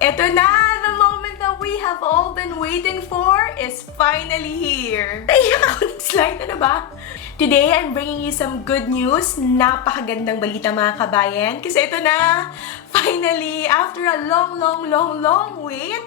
Eto na! The moment that we have all been waiting for is finally here! Naiyak ako ng slide, ano ba? Today, I'm bringing you some good news. Napakagandang balita mga kabayan. Kasi ito na! Finally, after a long wait,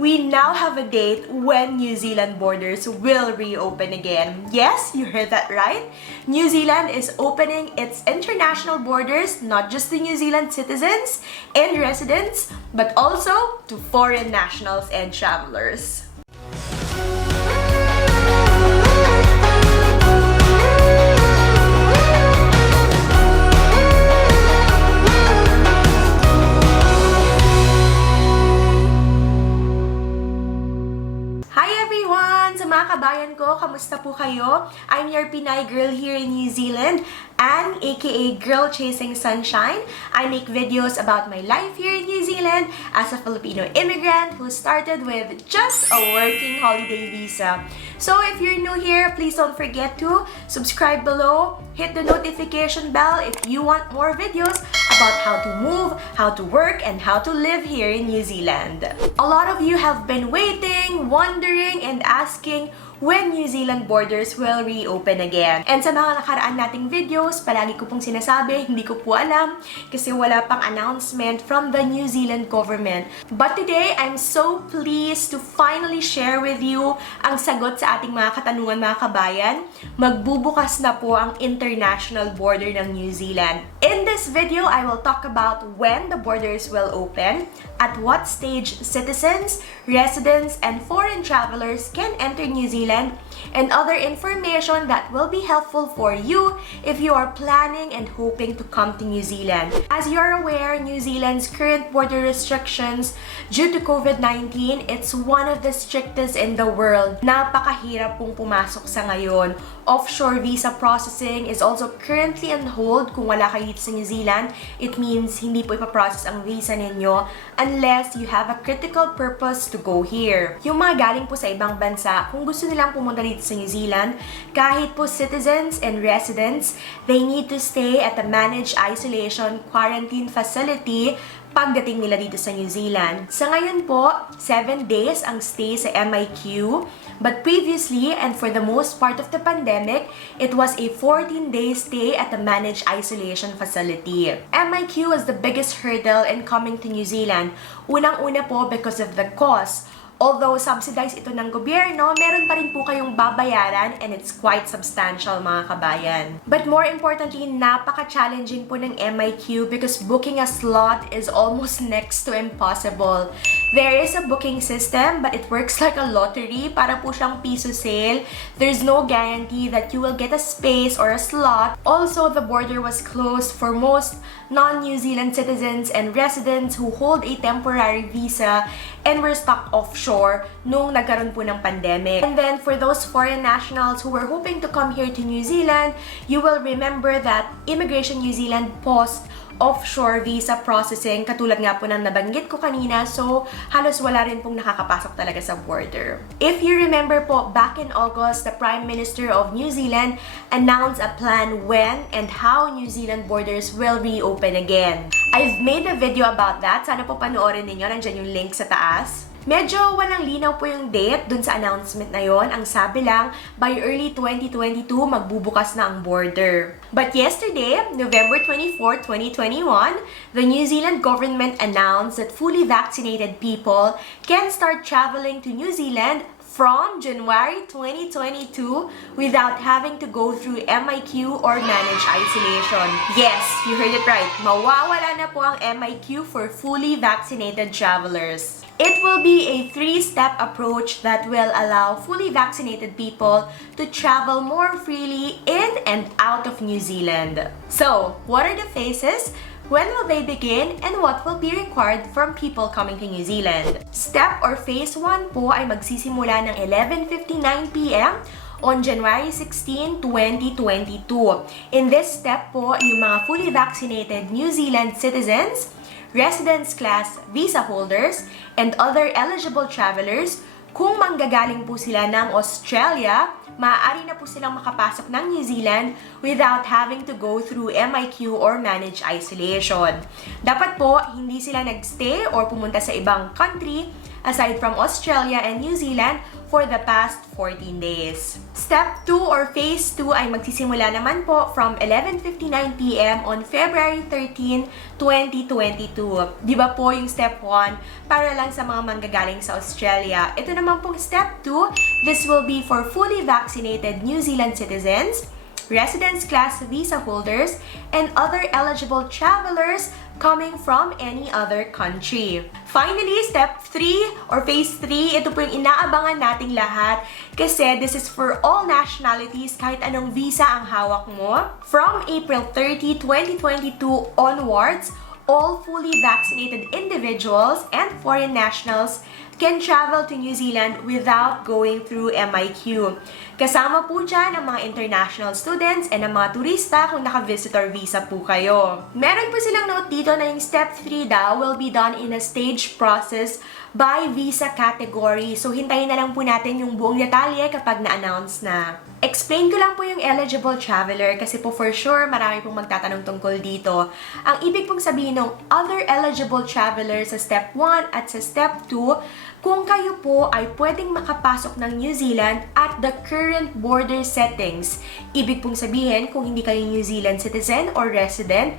we now have a date when New Zealand borders will reopen again. Yes, you heard that right. New Zealand is opening its international borders, not just to New Zealand citizens and residents, but also to foreign nationals and travelers. Mga kabayan ko, kamusta po kayo? I'm your Pinay girl here in New Zealand, Anne, aka Girl Chasing Sunshine. I make videos about my life here in New Zealand as a Filipino immigrant who started with just a working holiday visa. So if you're new here, please don't forget to subscribe below, hit the notification bell if you want more videos about how to move, how to work, and how to live here in New Zealand. A lot of you have been waiting, wondering, and asking when New Zealand borders will reopen again. And sa mga nakaraan nating videos, palagi ko pong sinasabi, hindi ko po alam kasi wala pang announcement from the New Zealand government. But today, I'm so pleased to finally share with you ang sagot sa ating mga katanungan mga kabayan. Magbubukas na po ang international border ng New Zealand. In this video, I will talk about when the borders will open, at what stage citizens, residents, and foreign travelers can enter New Zealand, and other information that will be helpful for you if you are planning and hoping to come to New Zealand. As you are aware, New Zealand's current border restrictions due to COVID-19, it's one of the strictest in the world. Napakahirap pong pumasok sa ngayon. Offshore visa processing is also currently on hold kung wala kayo dito sa New Zealand. It means hindi po ipaprocess ang visa ninyo unless you have a critical purpose to go here. Yung mga galing po sa ibang bansa, kung gusto nilang pumunta dito sa New Zealand, kahit po citizens and residents, they need to stay at a managed isolation quarantine facility pagdating nila dito sa New Zealand. Sa ngayon po, 7 days ang stay sa MIQ, but previously and for the most part of the pandemic, it was a 14-day stay at a managed isolation facility. MIQ was the biggest hurdle in coming to New Zealand. Unang-una po because of the cost. Although subsidized ito ng gobyerno, meron pa rin po kayong babayaran and it's quite substantial mga kabayan. But more importantly, napaka-challenging po ng MIQ because booking a slot is almost next to impossible. There is a booking system but it works like a lottery, para po siyang piso sale. There's no guarantee that you will get a space or a slot. Also, the border was closed for most non-New Zealand citizens and residents who hold a temporary visa and were stuck offshore nung nagkaroon po ng pandemic. And then for those foreign nationals who were hoping to come here to New Zealand, you will remember that Immigration New Zealand paused offshore visa processing, katulad nga po ng nabanggit ko kanina, so halos wala rin pong nakakapasok talaga sa border. If you remember po, back in August, the Prime Minister of New Zealand announced a plan when and how New Zealand borders will reopen again. I've made a video about that, sana po panoorin ninyo, nandyan yung link sa taas. Medyo walang linaw po yung date dun sa announcement na yon. Ang sabi lang, by early 2022, magbubukas na ang border. But yesterday, November 24, 2021, the New Zealand government announced that fully vaccinated people can start traveling to New Zealand from January 2022 without having to go through MIQ or managed isolation. Yes, you heard it right. Mawawala na po ang MIQ for fully vaccinated travelers. It will be a 3-step approach that will allow fully vaccinated people to travel more freely in and out of New Zealand. So, what are the phases? When will they begin? And what will be required from people coming to New Zealand? Step or phase 1 po ay magsisimula ng 11:59 p.m. on January 16, 2022. In this step po, yung mga fully vaccinated New Zealand citizens, residence class visa holders, and other eligible travelers Kung manggagaling po sila ng Australia, maaari na po silang makapasok ng New Zealand without having to go through MIQ or managed isolation. Dapat po, hindi sila nagstay or pumunta sa ibang country aside from Australia and New Zealand for the past 14 days. Step 2 or Phase 2 ay magsisimula naman po from 11:59 p.m. on February 13, 2022. Di ba po yung Step 1 para lang sa mga manggagaling sa Australia? Ito naman pong Step 2, this will be for fully vaccinated New Zealand citizens, residence class visa holders, and other eligible travelers coming from any other country. Finally, Step 3 or Phase 3, ito po yung inaabangan nating lahat kasi this is for all nationalities kahit anong visa ang hawak mo. From April 30, 2022 onwards, all fully vaccinated individuals and foreign nationals can travel to New Zealand without going through MIQ. Kasama po dyan ang mga international students and ang mga turista kung naka-visitor visa po kayo. Meron po silang note dito na yung Step 3 daw will be done in a stage process by visa category. So, hintayin na lang po natin yung buong detalye kapag na-announce na. Explain ko lang po yung eligible traveler kasi po for sure marami pong magtatanong tungkol dito. Ang ibig pong sabihin ng other eligible traveler sa Step 1 at sa Step 2, kung kayo po ay pwedeng makapasok ng New Zealand at the current border settings. Ibig pong sabihin kung hindi kayo New Zealand citizen or resident,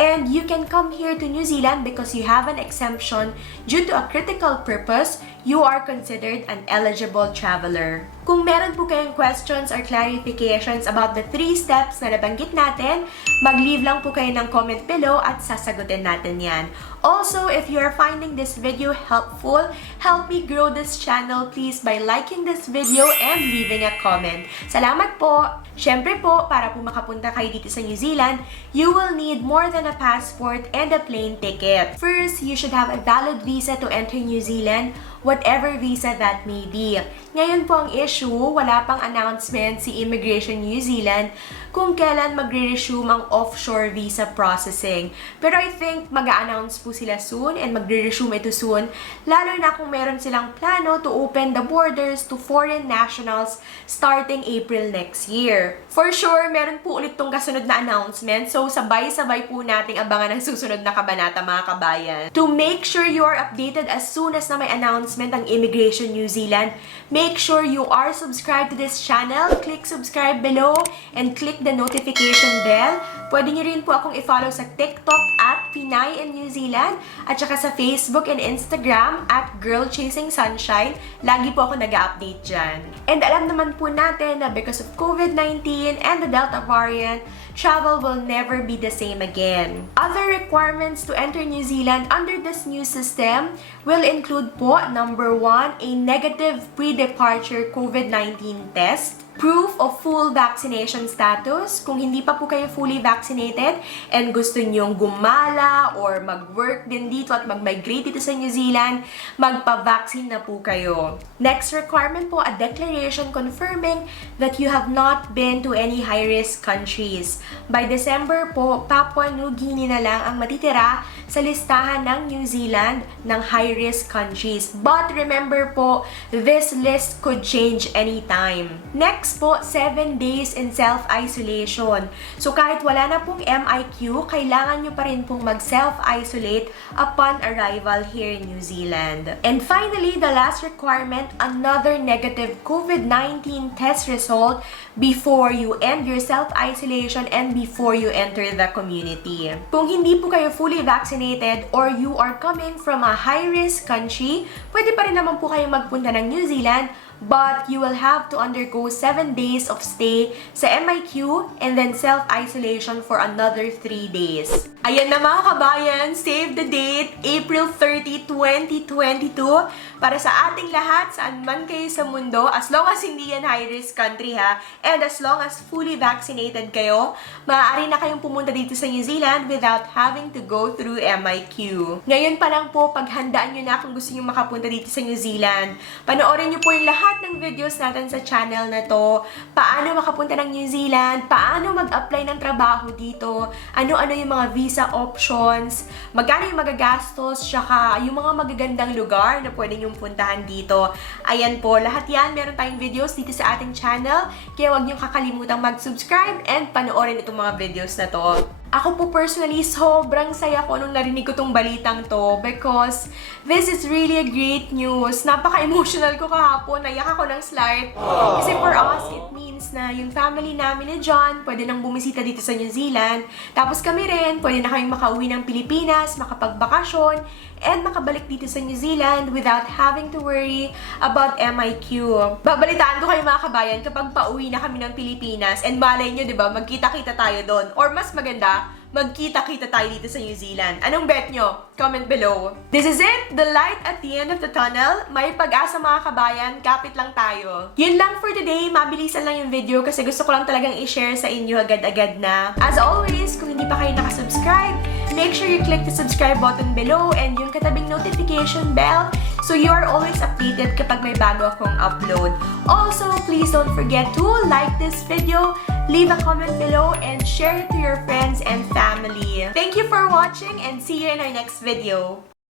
and you can come here to New Zealand because you have an exemption due to a critical purpose, you are considered an eligible traveler. Kung meron po kayong questions or clarifications about the 3 steps na nabanggit natin, mag-leave lang po kayo ng comment below at sasagutin natin yan. Also, if you are finding this video helpful, help me grow this channel please by liking this video and leaving a comment. Salamat po! Syempre po, para po makapunta kayo dito sa New Zealand, you will need more than a passport and a plane ticket. First, you should have a valid visa to enter New Zealand, whatever visa that may be. Ngayon po ang issue, wala pang announcement si Immigration New Zealand kung kailan magre-resume ang offshore visa processing. Pero I think mag-a-announce po sila soon and magre-resume ito soon, lalo na kung meron silang plano to open the borders to foreign nationals starting April next year. For sure, meron po ulit tong kasunod na announcement, so sabay-sabay po nating abangan ang susunod na kabanata mga kabayan. To make sure you are updated as soon as na may announcement ang Immigration New Zealand, make sure you are subscribed to this channel, click subscribe below, and click the notification bell. Pwede nyo rin po akong i-follow sa TikTok at Pinay in New Zealand, at saka sa Facebook and Instagram at Girl Chasing Sunshine. Lagi po ako nag-update dyan. And alam naman po natin na because of COVID-19 and the Delta variant, travel will never be the same again. Other requirements to enter New Zealand under this new system will include po, number 1, a negative pre-departure COVID-19 test, proof of full vaccination status. Kung hindi pa po kayo fully vaccinated and gusto nyong gumala or mag-work din dito at mag-migrate dito sa New Zealand, magpa-vaccine na po kayo. Next requirement po, a declaration confirming that you have not been to any high-risk countries. By December po, Papua New Guinea na lang ang matitira sa listahan ng New Zealand ng high-risk countries. But remember po, this list could change anytime. Next po, 7 days in self-isolation. So kahit wala na pong MIQ, kailangan nyo pa rin pong mag-self-isolate upon arrival here in New Zealand. And finally, the last requirement, another negative COVID-19 test result before you end your self-isolation and before you enter the community. Kung hindi po kayo fully vaccinated or you are coming from a high-risk country, pwede pa rin naman po kayo magpunta ng New Zealand, but you will have to undergo 7 days of stay sa MIQ and then self-isolation for another 3 days. Ayan na mga kabayan, save the date, April 30, 2022, para sa ating lahat, saan man kayo sa mundo, as long as hindi yan high-risk country ha, and as long as fully vaccinated kayo, maaari na kayong pumunta dito sa New Zealand without having to go through MIQ. Ngayon pa lang po, paghandaan nyo na kung gusto nyo makapunta dito sa New Zealand. Panoorin nyo po yung lahat ng videos natin sa channel na to dito, paano makapunta ng New Zealand, paano mag-apply ng trabaho dito, ano-ano yung mga visa options, magkano yung magagastos, tsaka yung mga magagandang lugar na pwede niyong puntahan dito. Ayan po, lahat yan, meron tayong videos dito sa ating channel, kaya huwag niyong kakalimutang mag-subscribe and panoorin itong mga videos na to. Ako po personally, sobrang saya ko nung narinig ko tong balitang to because this is really a great news. Napaka-emotional ko kahapon, naiyak ako ng slide. Kasi for us, it means na yung family namin ni John pwede nang bumisita dito sa New Zealand. Tapos kami rin, pwede na kaming makauwi ng Pilipinas, makapagbakasyon, and makabalik dito sa New Zealand without having to worry about MIQ. Babalitaan ko kayo mga kabayan kapag pauwi na kami ng Pilipinas and malay nyo, di ba, magkita-kita tayo doon. Or mas maganda, magkita-kita tayo dito sa New Zealand. Anong bet nyo? Comment below. This is it, the light at the end of the tunnel. May pag-asa mga kabayan, kapit lang tayo. Yun lang for today, mabilisan lang yung video kasi gusto ko lang talagang i-share sa inyo agad-agad na. As always, kung hindi pa kayo nakasubscribe, make sure you click the subscribe button below and yung katabing notification bell so you are always updated kapag may bago akong upload. Also, please don't forget to like this video, leave a comment below, and share it to your friends and family. Thank you for watching and see you in our next video.